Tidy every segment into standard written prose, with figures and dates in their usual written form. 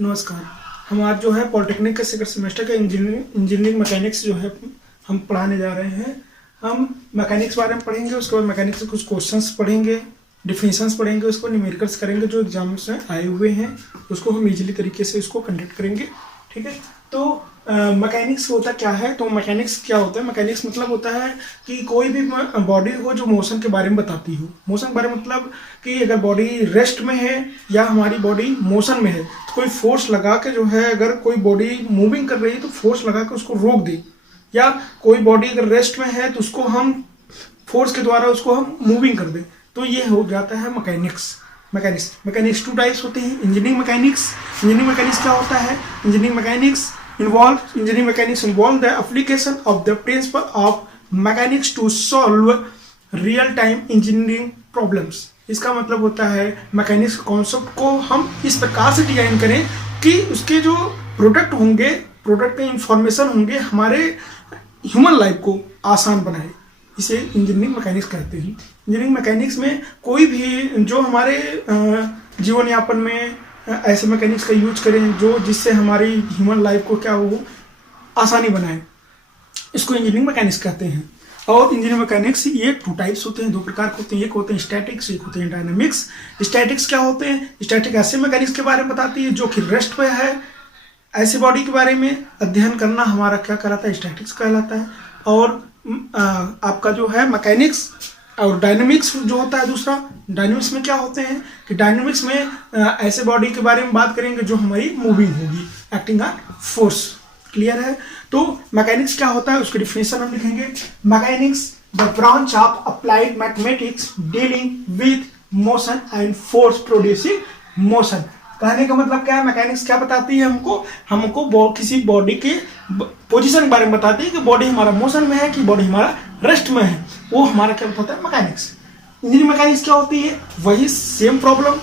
नमस्कार। हम आज जो है पॉलिटेक्निक के सेकंड सेमेस्टर का इंजीनियरिंग मैकेनिक्स जो है हम पढ़ाने जा रहे हैं। हम मैकेनिक्स बारे में पढ़ेंगे, उसके बाद मैकेनिक्स से कुछ क्वेश्चंस पढ़ेंगे, डिफिनीशंस पढ़ेंगे, उसको न्यूमेरिकल्स करेंगे जो एग्जाम्स में आए हुए हैं, उसको हम इजीली तरीके से इसको कंडक्ट करेंगे। ठीक है, तो मैकेनिक्स होता क्या है? तो मैकेनिक्स क्या होता है? मैकेनिक्स मतलब होता है कि कोई भी बॉडी हो जो मोशन के बारे में बताती हो। मोशन के बारे में मतलब कि अगर बॉडी रेस्ट में है या हमारी बॉडी मोशन में है तो कोई फोर्स लगा के जो है, अगर कोई बॉडी मूविंग कर रही है तो फोर्स लगा के उसको रोक दे, या कोई बॉडी अगर रेस्ट में है तो उसको हम फोर्स के द्वारा उसको हम मूविंग कर दें, तो ये हो जाता है मैकेनिक्स। मैकेनिक्स टू टाइप्स होते हैं। इंजीनियरिंग मैकेनिक्स क्या होता है? Engineering mechanics involve the application of the principle of mechanics to solve real time engineering problems. इसका मतलब होता है मैकेनिक्स कॉन्सेप्ट को हम इस प्रकार से डिजाइन करें कि उसके जो प्रोडक्ट होंगे, प्रोडक्ट के इंफॉर्मेशन होंगे, हमारे ह्यूमन लाइफ को आसान बनाए। इसे इंजीनियरिंग मैकेनिक्स कहते हैं। इंजीनियरिंग मैकेनिक्स में कोई भी जो हमारे जीवन यापन में ऐसे मैकेनिक्स का यूज करें जो जिससे हमारी ह्यूमन लाइफ को क्या हो आसानी बनाए, इसको इंजीनियरिंग मैकेनिक्स कहते हैं। और इंजीनियरिंग मैकेनिक्स ये टू टाइप्स होते हैं, दो प्रकार के होते हैं। एक होते हैं स्टैटिक्स, एक होते हैं डायनामिक्स। स्टैटिक्स क्या होते हैं? स्टैटिक ऐसे मैकेनिक्स के बारे में बताती है जो कि रेस्ट पे है। ऐसे बॉडी के बारे में अध्ययन करना हमारा क्या कहलाता है? स्टैटिक्स कहलाता है। और आपका जो है मैकेनिक्स और डायनामिक्स जो होता है दूसरा, डायनामिक्स में क्या होते हैं कि डायनामिक्स में ऐसे बॉडी के बारे में बात करेंगे जो हमारी मूविंग होगी, एक्टिंग ऑन फोर्स। क्लियर है? तो मैकेनिक्स क्या होता है उसकी डिफिनेशन हम लिखेंगे। Mechanics the branch of applied mathematics dealing with motion and force producing motion. कहने का मतलब क्या है? मैकेनिक्स क्या बताती है हमको किसी बॉडी के पोजीशन के बारे में बताती है कि बॉडी हमारा मोशन में है कि बॉडी हमारा रेस्ट में है, वो हमारा क्या बताता है? मैकेनिक्स। इंजीनियरिंग मैकेनिक्स क्या होती है? वही सेम प्रॉब्लम,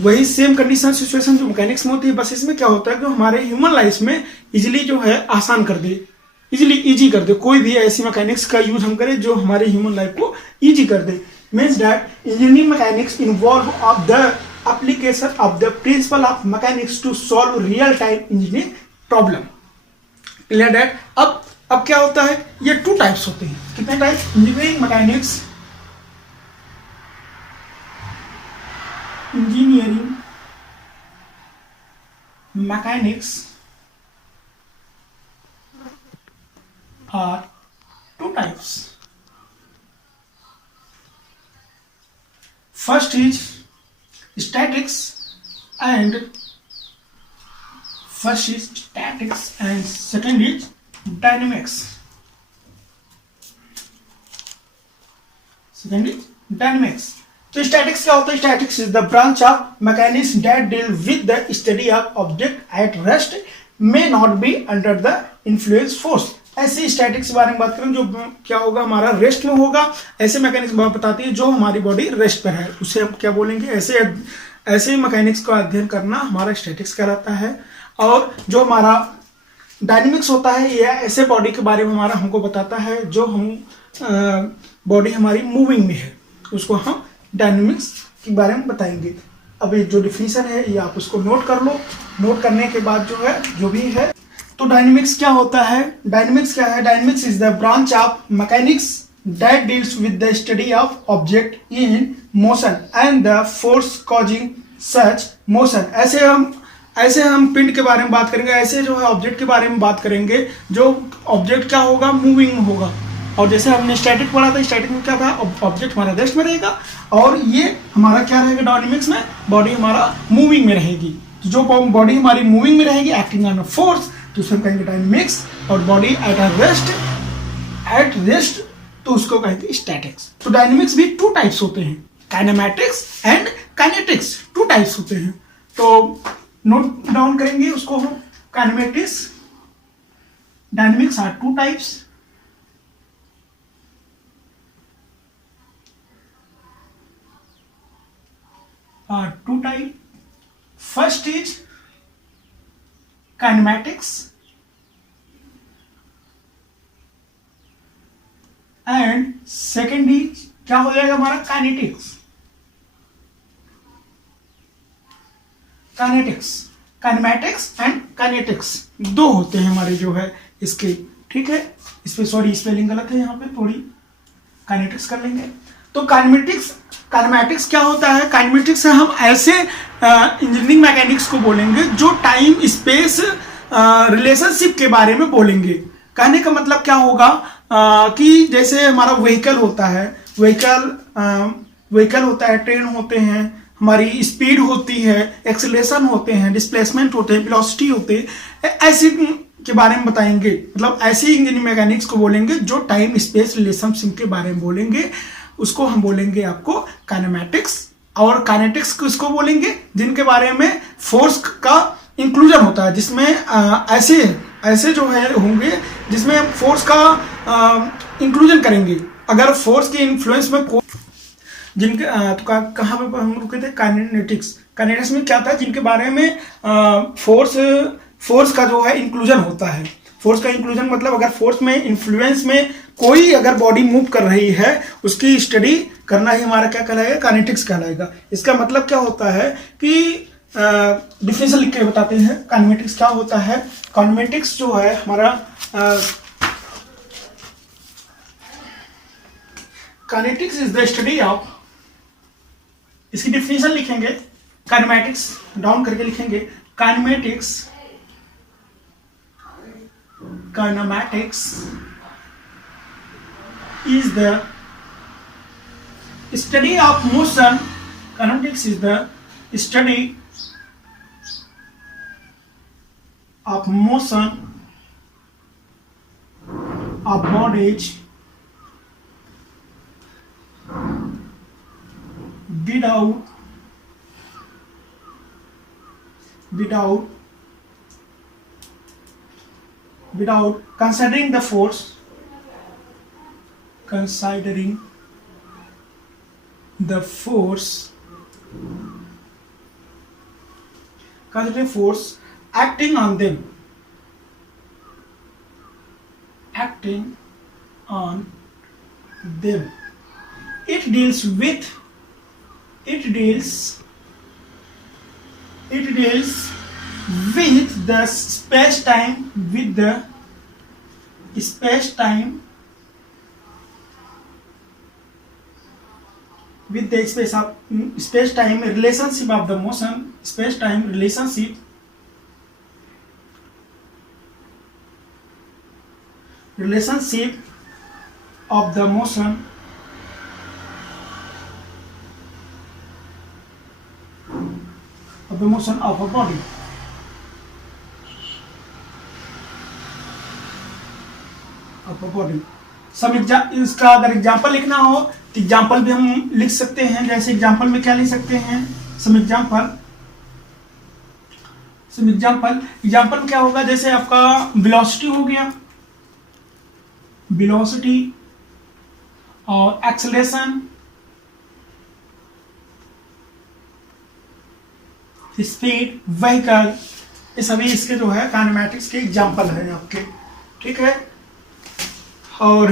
वही सेम कंडीशन सिचुएशन जो मैकेनिक्स में होती है, बस इसमें क्या होता है कि हमारे ह्यूमन लाइफ में इजीली जो है आसान कर दे, इजी कर दे। कोई भी ऐसी मैकेनिक्स का यूज हम करें जो हमारे ह्यूमन लाइफ को इजी कर दे। Means that engineering mechanics involve of the application of the principle of mechanics to solve real time engineering problem. Clear that? अब क्या होता है? ये टू टाइप्स होते हैं। कितने type? Engineering mechanics are two types. First is statics and second is dynamics. तो statics क्या होता है? Statics is the branch of mechanics that deal with the study of object at rest may not be under the influence force. ऐसे statics के बारे में बात करें जो क्या होगा, हमारा रेस्ट में होगा। ऐसे मैकेनिक्स बताती है जो हमारी बॉडी रेस्ट पर है, उसे हम क्या बोलेंगे? ऐसे मैकेनिक्स का अध्ययन करना हमारा स्टैटिक्स कहलाता है। और जो हमारा डायनेमिक्स होता है, यह ऐसे बॉडी के बारे में हमारा हमको बताता है जो हम बॉडी हमारी मूविंग में है, उसको हम डायनेमिक्स के बारे में बताएंगे। अब ये जो डिफिनीशन है ये आप उसको नोट कर लो। नोट करने के बाद जो है जो भी है, तो डायनेमिक्स क्या होता है? Dynamics is the branch of mechanics that deals with the study of object in motion and the force causing such motion. ऐसे हम पिंड के बारे में बात करेंगे, ऐसे जो है ऑब्जेक्ट के बारे में बात करेंगे जो ऑब्जेक्ट क्या होगा, मूविंग में होगा। और जैसे हमने स्टैटिक पढ़ा था, स्टैटिक में क्या था, ऑब्जेक्ट हमारा रेस्ट में रहेगा, और ये हमारा क्या रहेगा डायनेमिक्स में, बॉडी हमारा मूविंग में रहेगी। जो बॉडी हमारी मूविंग में रहेगी, एक्टिंग ऑन फोर्स, तो उसको कहेंगे डायनेमिक्स। और बॉडी एट रेस्ट तो उसको कहेंगे स्टैटिक्स। तो डायनेमिक्स भी टू टाइप्स होते हैं, kinematics and kinetics, two types होते हैं। तो नोट डाउन करेंगे उसको हम। Kinematics, dynamics are two types. First is kinematics and second is क्या हो जाएगा हमारा काइनेटिक्स। काइनेमैटिक्स एंड काइनेटिक्स दो होते हैं हमारे जो है इसके, ठीक है। इस पे सॉरी स्पेलिंग गलत है, यहाँ पे थोड़ी काइनेटिक्स कर लेंगे। तो काइनेमैटिक्स क्या होता है? काइनेमैटिक्स से हम ऐसे इंजीनियरिंग मैकेनिक्स को बोलेंगे जो टाइम स्पेस रिलेशनशिप के बारे में बोलेंगे। कहने का मतलब क्या होगा कि जैसे हमारा व्हीकल होता है, व्हीकल होता है, ट्रेन होते हैं, हमारी स्पीड होती है, एक्सेलरेशन होते हैं, डिस्प्लेसमेंट होते हैं, वेलोसिटी होते हैं, ऐसे के बारे में बताएंगे। मतलब ऐसी इंजीनियरिंग मैकेनिक्स को बोलेंगे जो टाइम स्पेस रिलेशनशिप के बारे में बोलेंगे, उसको हम बोलेंगे आपको काइनेमैटिक्स। और काइनेटिक्स किसको बोलेंगे? जिनके बारे में फोर्स का इंक्लूजन होता है, जिसमें ऐसे जो है होंगे जिसमें फोर्स का इंक्लूजन करेंगे। अगर फोर्स के इन्फ्लुएंस में जिनके तो कहाँ पे हम रुके थे? काइनेटिक्स में क्या था? जिनके बारे में फोर्स का जो है इंक्लूजन होता है। फोर्स का इंक्लूजन मतलब अगर फोर्स में इन्फ्लुएंस में कोई अगर बॉडी मूव कर रही है, उसकी स्टडी करना ही हमारा क्या कहलाएगा? काइनेटिक्स कहलाएगा। इसका मतलब क्या होता है कि डिफिनेशन लिख के बताते हैं काइनेटिक्स क्या होता है। काइनेटिक्स जो है हमारा kinetics is the study of, इसकी डिफिनेशन लिखेंगे काइनेमैटिक्स डाउन करके लिखेंगे। Kinematics is the study of motion. Kinematics is the study of motion of bodies without considering the force, acting on them, it deals with the space-time, with the space-time relationship of the motion, space-time relationship of the motion of a body. सब इसका अगर example लिखना हो तो example भी हम लिख सकते हैं। जैसे एग्जाम्पल में क्या लिख सकते हैं? सम एग्जाम्पल में क्या होगा? जैसे आपका वेलोसिटी हो गया, वेलोसिटी और एक्सेलरेशन, स्पीड, व्हीकल, ये सभी इसके जो है काइनेमैटिक्स के एग्जाम्पल है आपके, ठीक है। और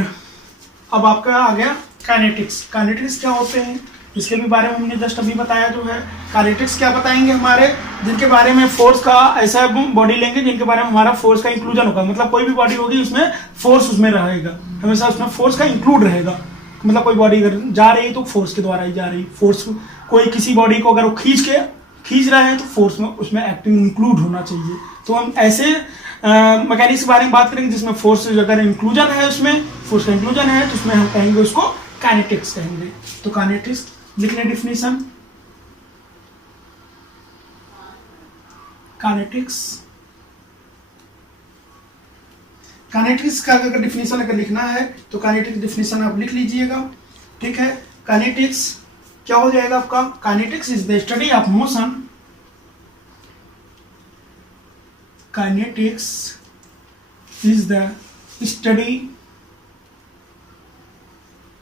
अब आपका आ गया काइनेटिक्स क्या होते हैं, इसके भी बारे में हमने जस्ट अभी बताया जो है। काइनेटिक्स क्या बताएंगे हमारे? जिनके बारे में फोर्स का ऐसा बॉडी लेंगे जिनके बारे में हमारा फोर्स का इंक्लूजन होगा। मतलब कोई भी बॉडी होगी उसमें फोर्स उसमें रहेगा, हमेशा उसमें फोर्स का इंक्लूड रहेगा। मतलब कोई बॉडी अगर जा रही है तो फोर्स के द्वारा ही जा रही, फोर्स कोई किसी बॉडी को अगर वो खींच रहे हैं तो फोर्स में उसमें एक्टिंग इंक्लूड होना चाहिए। तो हम ऐसे मैकेनिक्स के बारे में बात करेंगे जिसमें फोर्स अगर इंक्लूजन है, उसमें फोर्स का इंक्लूजन है तो उसमें हम कहेंगे उसको काइनेटिक्स कहेंगे। तो काइनेटिक्स लिख लें डिफिनेशन। काइनेटिक्स का अगर डिफिनेशन अगर लिखना है तो काइनेटिक्स डिफिनेशन आप लिख लीजिएगा, ठीक है। काइनेटिक्स क्या हो जाएगा आपका? Kinetics is the study of motion, kinetics is the study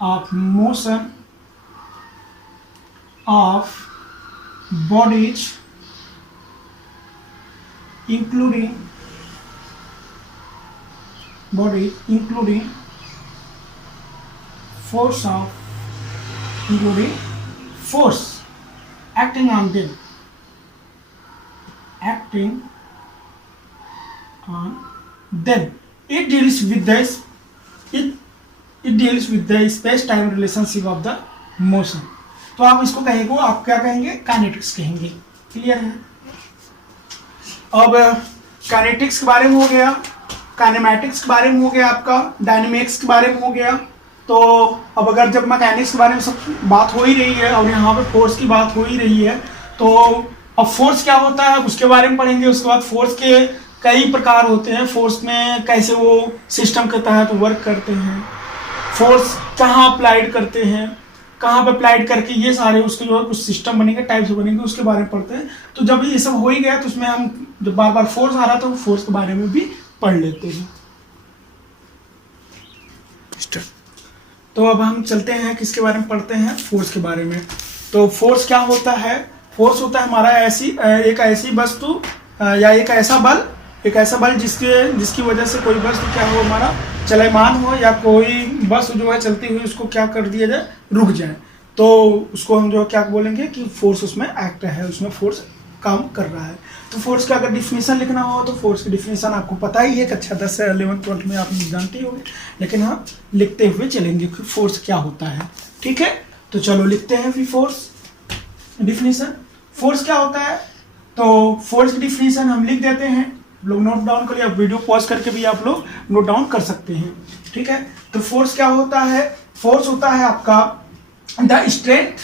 of motion of bodies including force acting on them, acting on them. It deals with the it deals with the space time relationship of the motion. तो आप इसको कहेंगे, आप क्या कहेंगे, kinetics कहेंगे। Clear है? अब काइनेटिक्स के बारे में हो गया, काइनेमैटिक्स के बारे में हो गया, आपका डायनेमिक्स के बारे में हो गया। तो अब अगर जब मैकेनिक्स के बारे में सब बात हो ही रही है और यहाँ पे फोर्स की बात हो ही रही है, तो अब फोर्स क्या होता है उसके बारे में पढ़ेंगे। उसके बाद फोर्स के कई प्रकार होते हैं, फोर्स में कैसे वो सिस्टम के तहत वर्क करते हैं, फोर्स कहाँ अप्लाइड करते हैं, कहाँ पे अप्लाइड करके ये सारे उसके जो है कुछ सिस्टम बनेंगे, टाइप्स बनेंगे, उसके बारे में पढ़ते हैं। तो जब ये सब हो ही गया तो उसमें हम जब बार बार फोर्स आ रहा था तो फोर्स के बारे में भी पढ़ लेते हैं। तो अब हम चलते हैं किसके बारे में पढ़ते हैं, फोर्स के बारे में। तो फोर्स क्या होता है? फोर्स होता है हमारा एक ऐसी वस्तु या एक ऐसा बल जिसकी वजह से कोई वस्तु क्या हो, हमारा चलमान हो, या कोई वस्तु जो है चलती हुई उसको क्या कर दिया जाए, रुक जाए। तो उसको हम जो क्या बोलेंगे कि फोर्स उसमें एक्ट है, उसमें फोर्स काम कर रहा है। तो फोर्स का अगर डिफिनीशन लिखना हो तो फोर्स की डिफिनीशन आपको पता ही है, कक्षा 10 से 11th 12th में आप जानते ही होंगे, लेकिन हम लिखते हुए चलेंगे कि फोर्स क्या होता है। ठीक है, तो चलो लिखते हैं फिर फोर्स डिफिनीशन। फोर्स क्या होता है? तो फोर्स की डिफिनीशन हम लिख देते हैं, लोग नोट डाउन कर लिया, वीडियो पॉज करके भी आप लोग नोट डाउन कर सकते हैं। ठीक है, तो फोर्स क्या होता है? फोर्स होता है आपका the strength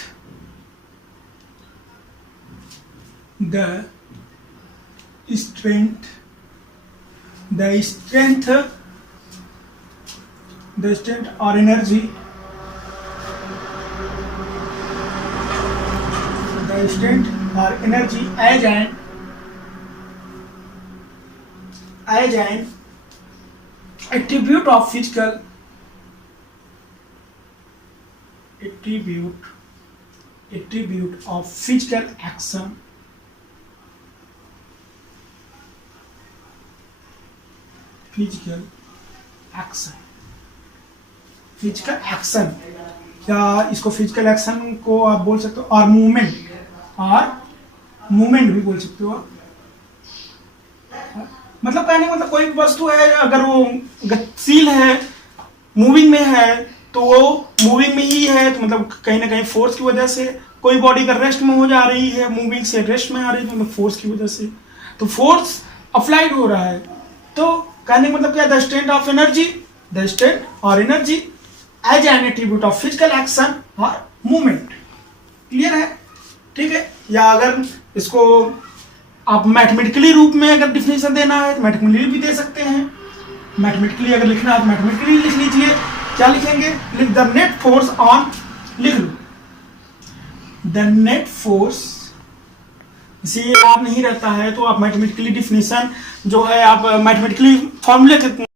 or energy, the strength or energy as an attribute of physical action, physical action, या इसको फिजिकल एक्शन को आप बोल सकते हो, और मूवमेंट भी बोल सकते हो। मतलब कहने मतलब कोई वस्तु है अगर वो गतिशील है, मूविंग में है, तो वो मूविंग में ही है, तो मतलब कहीं ना कहीं फोर्स की वजह से। कोई बॉडी अगर रेस्ट में हो जा रही है, मूविंग से रेस्ट में आ रही है, तो मतलब फोर्स की वजह से, तो फोर्स अप्लाइड हो रहा है। तो कहने मतलब क्या, द स्ट्रेंथ और energy as an attribute of physical action और मूवमेंट। क्लियर है? ठीक है, या अगर इसको आप मैथमेटिकली रूप में अगर डिफिनेशन देना है तो मैथमेटिकली भी दे सकते हैं। मैथमेटिकली अगर लिखना है तो मैथमेटिकली लिख लीजिए। क्या लिखेंगे? लिख द नेट फोर्स ऑन, लिख लो द नेट फोर्स। इसे याद नहीं रहता है तो आप मैथमेटिकली डिफिनेशन जो है आप मैथमेटिकली फॉर्मूले